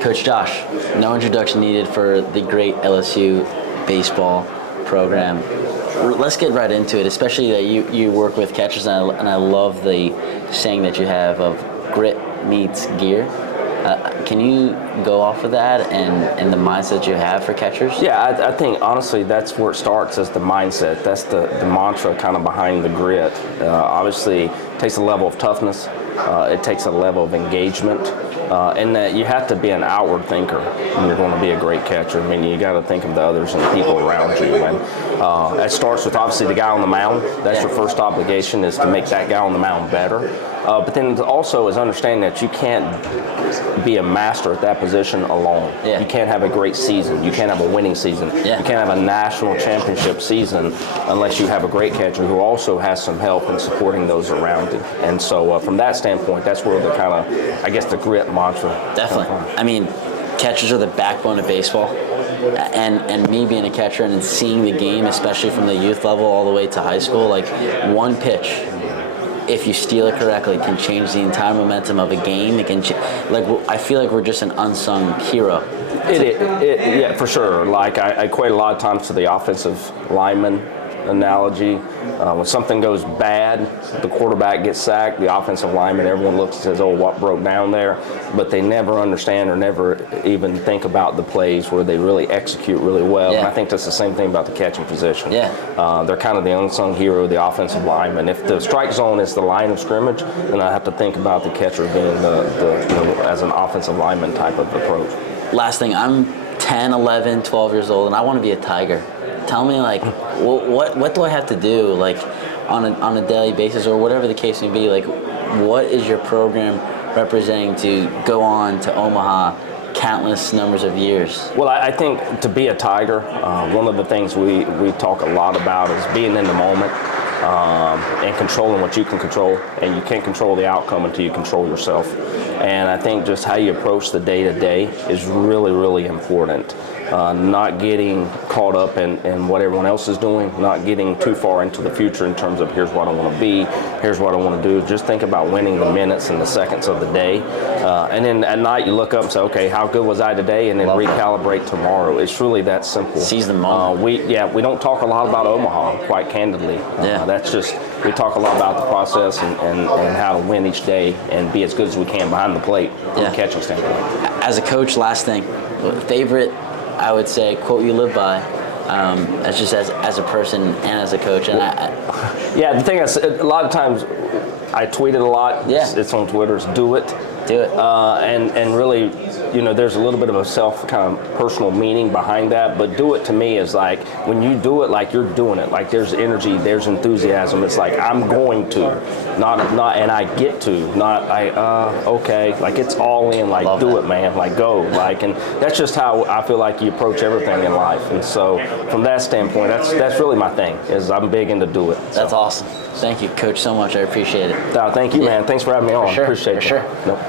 Coach Josh, no introduction needed for the great LSU baseball program. Let's get right into it, especially that you work with catchers, and I love the saying that you have of grit meets gear. Can you go off of that and the mindset you have for catchers? Yeah, I think honestly that's where it starts, is the mindset. That's the mantra kind of behind the grit. Obviously, it takes a level of toughness. It takes a level of engagement. And that you have to be an outward thinker when you're going to be a great catcher. I mean, you got to think of the others and the people around you. And it starts with obviously the guy on the mound. That's your first obligation, is to make that guy on the mound better. But then also is understanding that you can't be a master at that position alone. Yeah. You can't have a great season. You can't have a winning season. Yeah. You can't have a national championship season unless you have a great catcher who also has some help in supporting those around him. And so from that standpoint, that's where the kind of, I guess, the grit mantra. Definitely. I mean, catchers are the backbone of baseball. And me being a catcher and seeing the game, especially from the youth level all the way to high school, like one pitch, if you steal it correctly, can change the entire momentum of a game. It can, I feel like we're just an unsung hero. Yeah, for sure. Like I equate a lot of times to the offensive lineman analogy. When something goes bad, the quarterback gets sacked, the offensive lineman, everyone looks and says, "Oh, what broke down there?" But they never understand or never even think about the plays where they really execute really well. Yeah. And I think that's the same thing about the catching position. Yeah. They're kind of the unsung hero, the offensive lineman. If the strike zone is the line of scrimmage, then I have to think about the catcher being as an offensive lineman type of approach. Last thing, I'm 10, 11, 12 years old, and I want to be a Tiger. Tell me, like, what do I have to do, like, on a daily basis, or whatever the case may be? Like, what is your program representing to go on to Omaha countless numbers of years? Well, I think to be a Tiger, one of the things we talk a lot about is being in the moment and controlling what you can control, and you can't control the outcome until you control yourself. And I think just how you approach the day-to-day is really, really important. Not getting caught up in what everyone else is doing, not getting too far into the future in terms of here's what I want to be, here's what I want to do. Just think about winning the minutes and the seconds of the day. And then at night you look up and say, okay, how good was I today? And then recalibrate tomorrow. It's really that simple. Seize the moment. We don't talk a lot about Omaha, quite candidly. That's just, we talk a lot about the process and how to win each day and be as good as we can behind the plate from a catching standpoint. As a coach, last thing, favorite, I would say, quote you live by, as a person and as a coach. And the thing is, a lot of times I tweet it a lot. Yeah. It's on Twitter. It's do it. Do it. And really, there's a little bit of a self kind of personal meaning behind that. But do it to me is like, when you do it, like you're doing it. Like there's energy, there's enthusiasm. It's like, I'm going to, not, and I get to, not okay. Like it's all in. Like Love do that. it, man. Like go. Like, and that's just how I feel like you approach everything in life. And so from that standpoint, that's really my thing. Is I'm big into do it. That's awesome. Thank you, Coach, so much. I appreciate it. Thank you, man. Thanks for having me on. For sure. Appreciate it. For sure. Nope.